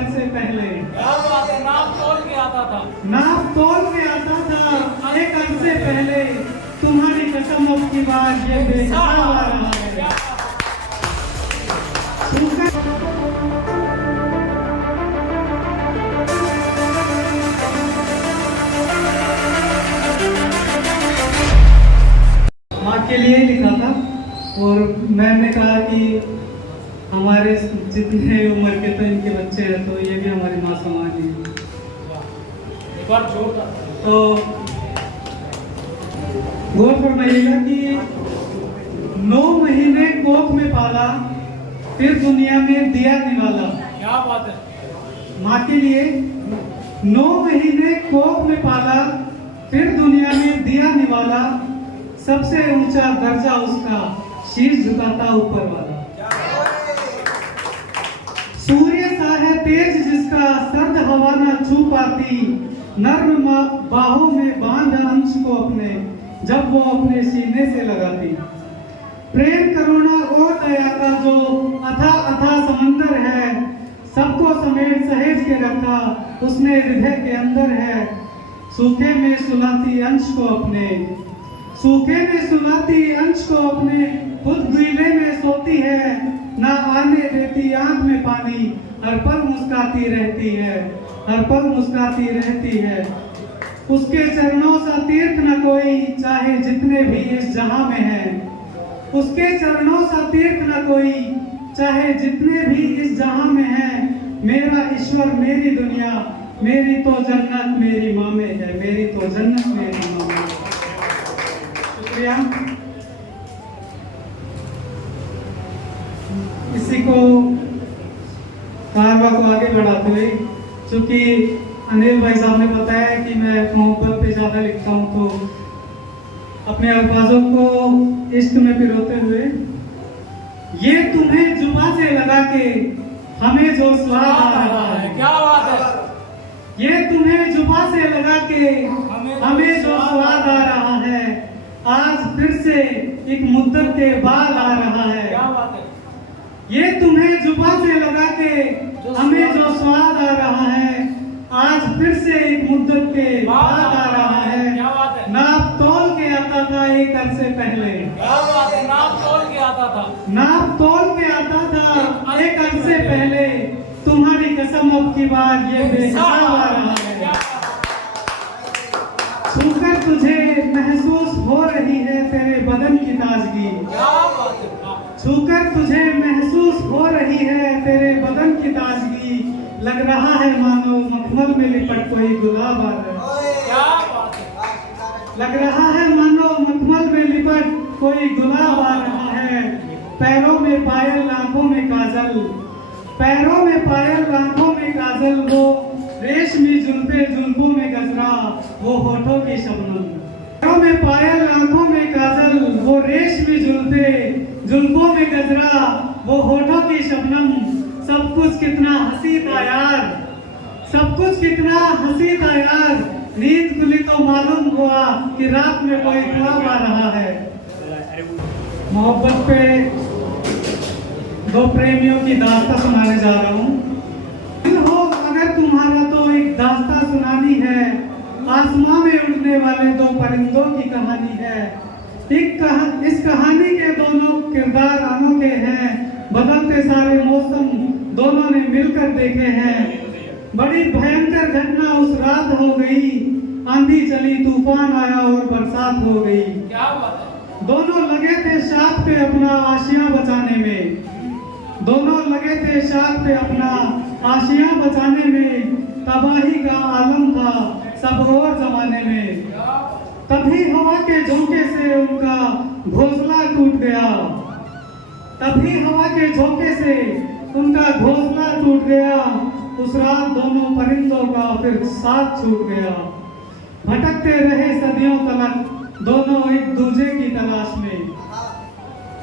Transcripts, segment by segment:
अरसे पहले। क्या बात है, नाप तोल के आता था। नाप तोल के आता था एक अरसे पहले, तुम्हारी कसम अब की बात ये बेहिसाब आ रहा है। माँ के लिए लिखा था और मैम ने कहा कि हमारे जितने उम्र के तो इनके बच्चे हैं तो ये भी हमारी माँ समान ही है। एक बार जोरदार। तो गौर फरमाइएगा कि 9 महीने कोख में पाला, फिर दुनिया में दिया निवाला। क्या बात है। माँ के लिए 9 महीने कोख में पाला, फिर दुनिया में दिया निवाला, सबसे ऊंचा दर्जा उसका, शीश झुकाता ऊपर वाला। सूर्य सा है तेज जिसका, सर्द हवा न छू पाती, नर्म बाहों में बांध अंश को अपने, जब वो अपने सीने से लगाती। प्रेम करुणा और दया का जो अथा अथा समंदर है, सबको समेट सहेज के रखा उसने हृदय के अंदर है। सूखे में सुलाती अंश को अपने, सूखे में सुलाती अंश को अपने, खुद गीले में सोती है, ना आने देती आंख में पानी, हर पल मुस्काती रहती है, हर पल मुस्काती रहती है। उसके चरणों सा तीर्थ न कोई, चाहे जितने भी इस जहां में हैं। उसके चरणों सा तीर्थ न कोई, चाहे जितने भी इस जहां में हैं। मेरा ईश्वर मेरी दुनिया, मेरी तो जन्नत मेरी माँ में है, मेरी तो जन्नत मेरी माँ में है। शुक्रिया। इसी को कारवा को आगे बढ़ाते हुए, चूंकि अनिल भाई साहब ने बताया कि मैं मोहब्बत पे ज्यादा लिखता हूँ, तो अपने अल्फाजों को इश्क में पिरोते हुए, ये तुम्हें जुबां से लगा के हमें जो स्वाद आ रहा है। क्या बात है। ये तुम्हें जुबां से लगा के हमें जो स्वाद आ रहा है, आज फिर से एक मुद्दत के बाद आ रहा है। क्या बात है। ये तुम्हें जुबां से लगा के हमें जो स्वाद आ रहा है, आज फिर से एक मुद्दत के बाद आ रहा है। क्या बात है। नाप तोल के आता था एक अरसे पहले। क्या बात है, नाप तोल के आता था। नाप तोल के आता था एक अरसे पहले, तुम्हारी कसम अब की बात ये बेहिसाब आ रहा है। छूकर तुझे महसूस हो रही है तेरे बदन की ताजगी। क्या बात है। छूकर तुझे महसूस हो रही है तेरे बदन की ताजगी, लग रहा है मानो मखमल में लिपट कोई गुलाब आ रहा है। क्या बात है। लग रहा है मानो मखमल में लिपट कोई गुलाब आ रहा है। पैरों में पायल आंखों में काजल, पैरों में पायल आंखों में काजल, वो रेशमी जुल्फे जुल्फों में गजरा, वो होठों की शबनम। पैरों में पायल आंखों में काजल, वो रेशमी जुल्फे जुल्फों में गजरा, वो होठों की शबनम। सब कुछ कितना हंसी था यार, सब कुछ कितना हंसी था यार, नींद खुली तो मालूम हुआ कि रात में कोई ख्वाब आ रहा है। मोहब्बत पे 2 प्रेमियों की दास्तां सुनाने जा रहा हूँ। दिल हो अगर तुम्हारा तो एक दास्तां सुनानी है, आसमां में उड़ने वाले 2 परिंदों की कहानी है। इस कहानी के दोनों किरदार अनोखे हैं, बदलते सारे मौसम दोनों ने मिलकर देखे हैं। बड़ी भयंकर घटना उस रात हो गई, आंधी चली तूफान आया और बरसात हो गई। क्या बात है। दोनों लगे थे शाख पे अपना आशियां बचाने में, दोनों लगे थे शाख पे अपना आशियां बचाने में। तबाही का आलम था सब और जमाने में, तभी हवा के झोंके से उनका घोंसला टूट गया, तभी हवा के झोंके से उनका घोंसला टूट गया। उस रात दोनों परिंदों का फिर साथ छूट गया। भटकते रहे सदियों तलक दोनों एक दूजे की तलाश में,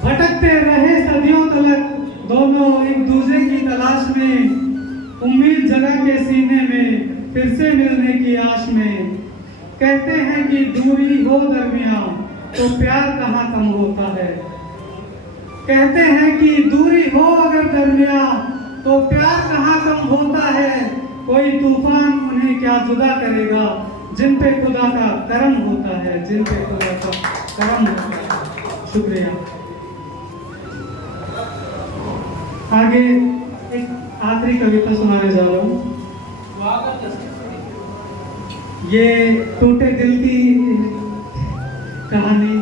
भटकते रहे सदियों तलक दोनों एक दूजे की तलाश में। उम्मीद जगा के सीने में फिर से मिलने की आश में। कहते हैं कि दूरी हो दरमियां तो प्यार कहाँ कम होता है, कहते हैं कि दूरी हो अगर दरमियां तो प्यार कहाँ कम गम होता है, कोई तूफान उन्हें क्या जुदा करेगा, जिन पे खुदा का करम होता है, जिन पे खुदा का करम होता है। शुक्रिया। आगे एक आखिरी कविता सुनाने जा रहा हूँ। स्वागत है सर। ये टूटे दिल की कहानी।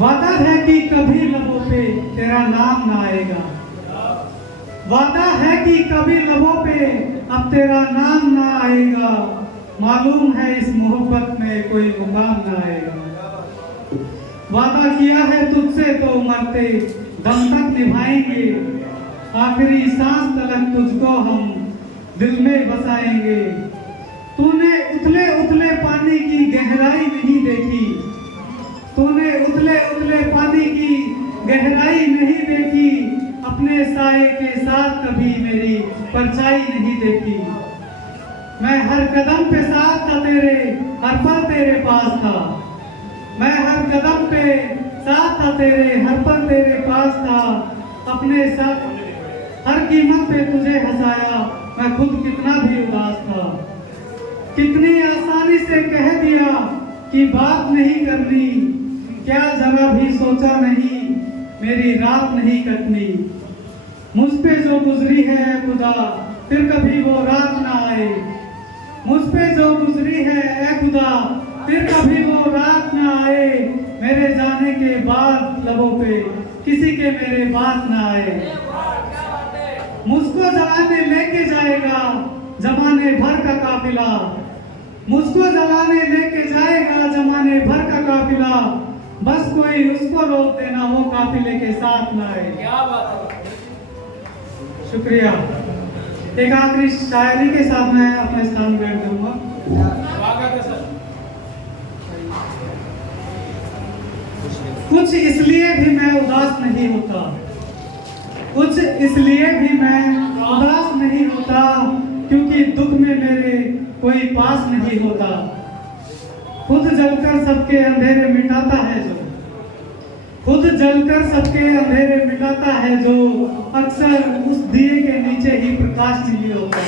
वादा है कि कभी लबों पे तेरा नाम ना आएगा, वादा है कि कभी लबों पे अब तेरा नाम ना आएगा, मालूम है इस मोहब्बत में कोई मुकाम ना आएगा। वादा किया है तुझसे तो मरते दम तक निभाएंगे, आखिरी सांस तलक तुझको हम दिल में बसाएंगे। तूने उथले उथले पानी की गहराई नहीं देखी, तूने उथले उथले पानी की गहराई नहीं देखी, अपने साए के साथ कभी मेरी परछाई नहीं देखी। मैं हर कदम पे साथ था तेरे, हर पल तेरे पास था, मैं हर कदम पे साथ था तेरे, हर पल तेरे पास था, अपने साथ हर कीमत पे तुझे हंसाया, मैं खुद कितना भी उदास था। कितनी आसानी से कह दिया कि बात नहीं करनी, क्या जरा भी सोचा नहीं मेरी रात नहीं कटनी। मुझ पे जो गुजरी है खुदा फिर कभी वो रात ना आए, मुझ पे जो गुजरी है ए खुदा फिर कभी वो रात ना आए, मेरे जाने के बाद लबों पे किसी के मेरे बात ना आए। मुझको जलाने लेके जाएगा जमाने भर का काफिला, मुझको जलाने लेके जाएगा जमाने भर का काफिला, बस कोई उसको रोक देना वो काफिले के साथ ना आए। क्या बात है। शुक्रिया। एक आखिरी शायरी के साथ मैं अपने स्थान ग्रहण करूंगा। स्वागत है सर। कुछ इसलिए भी मैं उदास नहीं होता, कुछ इसलिए भी मैं उदास नहीं होता, क्योंकि दुख में मेरे कोई पास नहीं होता। खुद जलकर सबके अंधेरे मिटाता है जो, खुद जलकर सबके अंधेरे मिटाता है जो, अक्सर उस दिए के नीचे ही प्रकाश नहीं होता।